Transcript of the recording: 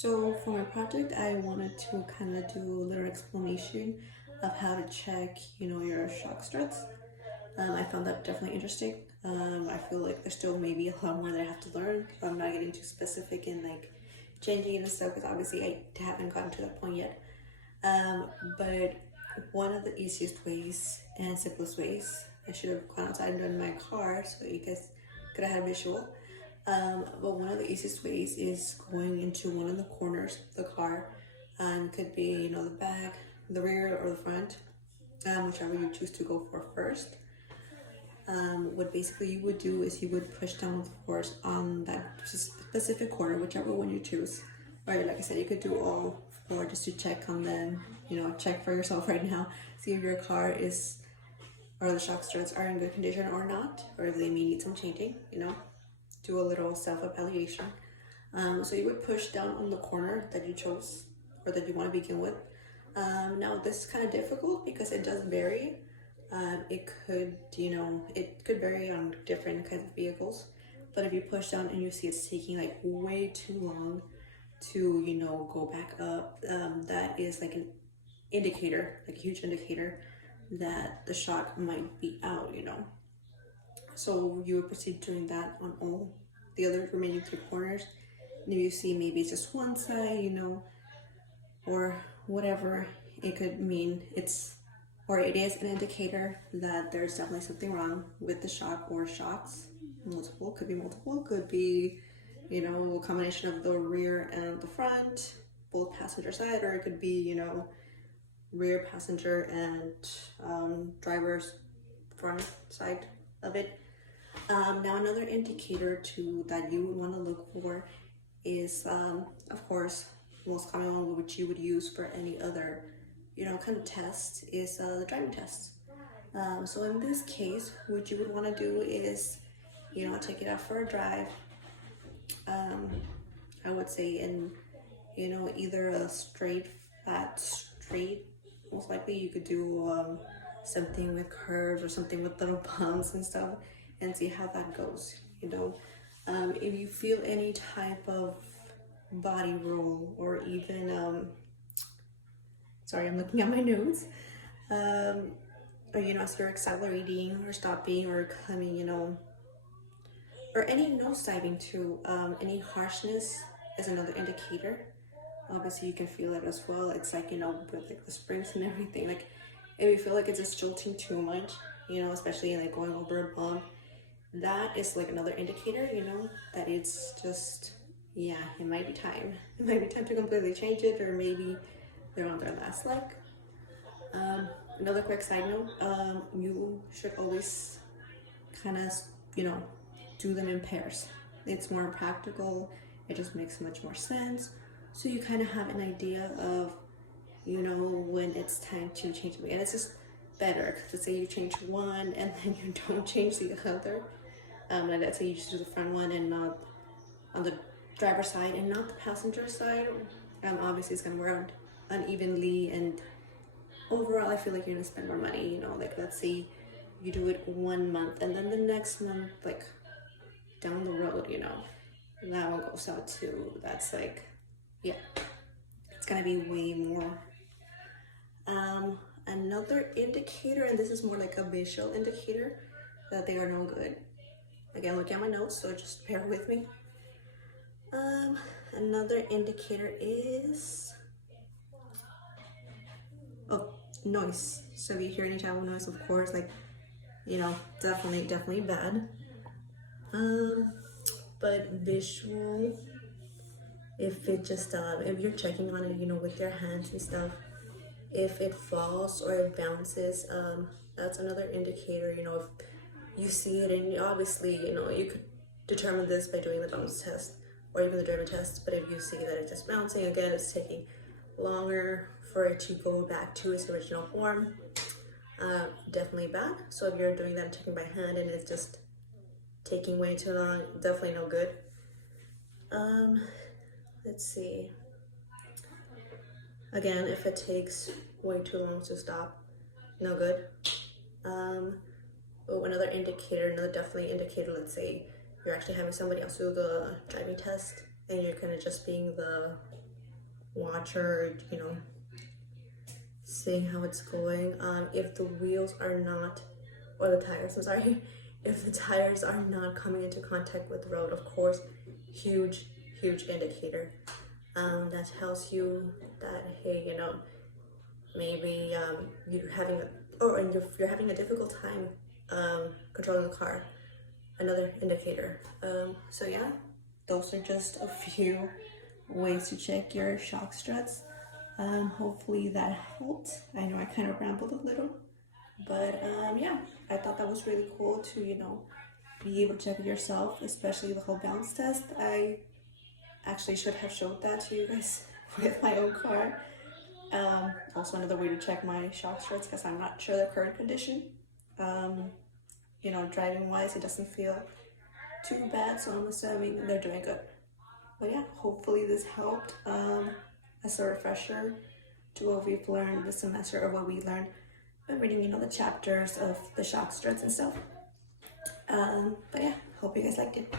So for my project, I wanted to kind of do a little explanation of how to check, your shock struts. I found that definitely interesting. I feel like there's still maybe a lot more that I have to learn. I'm not getting too specific in like changing it and stuff because obviously I haven't gotten to that point yet. Um, but one of the easiest ways and simplest ways, I should have gone outside and done my car so you guys could have had a visual. But one of the easiest ways is going into one of the corners of the car. Could be, the back, the rear, or the front, whichever you choose to go for first. What basically you would do is you would push down with force on that specific corner, whichever one you choose. Right, like I said, you could do all four just to check on them, check for yourself right now, see if your car is, or the shock struts are in good condition or not, or if they may need some changing, do a little self-evaluation. So you would push down on the corner that you chose or that you want to begin with. Now this is kind of difficult because it does vary. It could, it could vary on different kinds of vehicles. But if you push down and you see it's taking like way too long to, go back up, that is like an indicator, like a huge indicator that the shock might be out, So you would proceed doing that on all the other remaining three corners. And if you see maybe it's just one side, or whatever, it could mean it is an indicator that there's definitely something wrong with the shock or shocks. Multiple, could be, a combination of the rear and the front, both passenger side, or it could be, rear passenger and driver's front side of it. Now another indicator that you would want to look for is, of course, most common one which you would use for any other, kind of test is the driving test. So in this case, what you would want to do is, take it out for a drive. I would say in, either a flat street. Most likely you could do something with curves or something with little bumps and stuff and see how that goes, If you feel any type of body roll or even, sorry, I'm looking at my notes, or, as you're accelerating or stopping or coming, or any nosediving too, any harshness is another indicator. Obviously you can feel it as well. It's like, with like the springs and everything, like if you feel like it's just jolting too much, especially like going over a bump, that is like another indicator, that it's just, yeah, it might be time. It might be time to completely change it, or maybe they're on their last leg. Another quick side note, you should always kind of, do them in pairs. It's more practical. It just makes much more sense. So you kind of have an idea of, when it's time to change them. And it's just better to say you change one and then you don't change the other. Like let's say you just do the front one and not on the driver's side and not the passenger side. Obviously it's gonna wear unevenly, and overall I feel like you're gonna spend more money. Like let's say you do it 1 month and then the next month, like down the road, that one goes out too. That's like, yeah, it's gonna be way more. Another indicator, and this is more like a visual indicator, that they are no good. Again, look at my notes, so just bear with me. Another indicator is, noise. So if you hear any type of noise, of course, like, definitely bad. But visual, if it just, if you're checking on it, with your hands and stuff, if it falls or it bounces, that's another indicator. If you see it, and obviously, you could determine this by doing the bounce test or even the driving test. But if you see that it's just bouncing, again, it's taking longer for it to go back to its original form, definitely bad. So if you're doing that and checking by hand and it's just taking way too long, definitely no good. Let's see. Again, if it takes way too long to stop, no good. Another definitely indicator, let's say you're actually having somebody else do the driving test and you're kind of just being the watch her, seeing how it's going. If the wheels are not, or the tires, I'm sorry, if the tires are not coming into contact with the road, of course, huge, huge indicator. That tells you that, hey, maybe you're having you're having a difficult time controlling the car. Another indicator. So yeah, those are just a few ways to check your shock struts. Hopefully that helped. I know I kind of rambled a little, but yeah, I thought that was really cool to be able to check it yourself, especially the whole balance test. I actually should have showed that to you guys with my own car. Also another way to check my shock struts, because I'm not sure the current condition. Driving wise, it doesn't feel too bad, so I'm assuming they're doing good. But yeah, hopefully this helped as a refresher to what we've learned this semester, or what we learned by reading, the chapters of the shock struts and stuff. But yeah, hope you guys liked it.